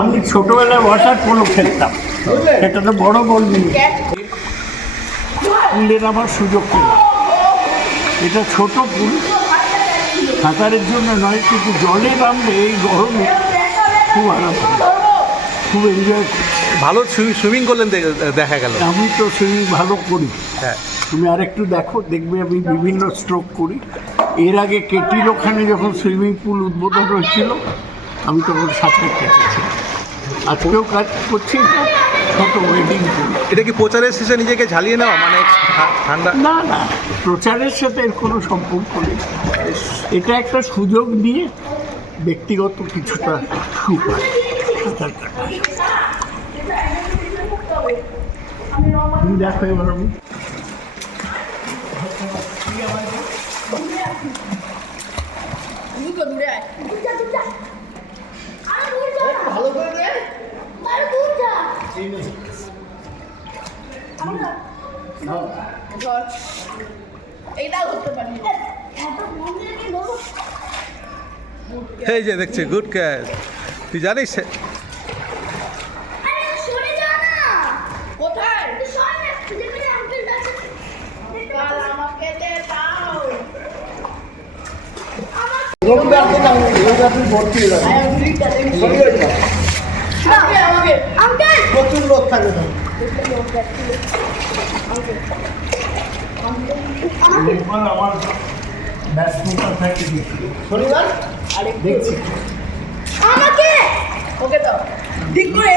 আমি ছোটবেলায় water polo খেলতাম? সেটা তো বড় বল নিয়ে। পুলের আমার সুযোগ পেলাম। এটা ছোট পুল সাঁতারের জন্য নয় কিন্তু জলে নামলে এই গরমে খুব আরাম খুব এনজয় ভালো সুইমিং করলেন দেখা গেল। আমি তো সুইমিং ভালো করি। হ্যাঁ। তুমি আরেকটু দেখো দেখবে আমি বিভিন্ন স্ট্রোক করি। এর আগে কেটির ওখানে যখন সুইমিং পুল উদ্বোধন হয়েছিল আমি তখন সাঁতার কেটেছি আজকেও কাজ করছি ছোট ওয়েডিং এটা কি প্রচারের শেষে নিজেকে ঝালিয়ে নেওয়া? মানে ঠান্ডা না না প্রচারের সাথে এর কোনো সম্পর্ক নেই। এটা একটা সুযোগ নিয়ে ব্যক্তিগত কিছুটা সুখ সাঁতার কাটা তুমি দেখো এবার আমি। দূরে আয়। এই যে দেখছি গুড ক্যাচ তুই জানিস রবিবার ভর্তি হয়ে যাবে আমাকে আমাকে প্রচুর লোক থাকে তো। আমার ব্যস্ততা থাকে শনিবার? দেখছি। আমাকে? ওকে তো। দিক করে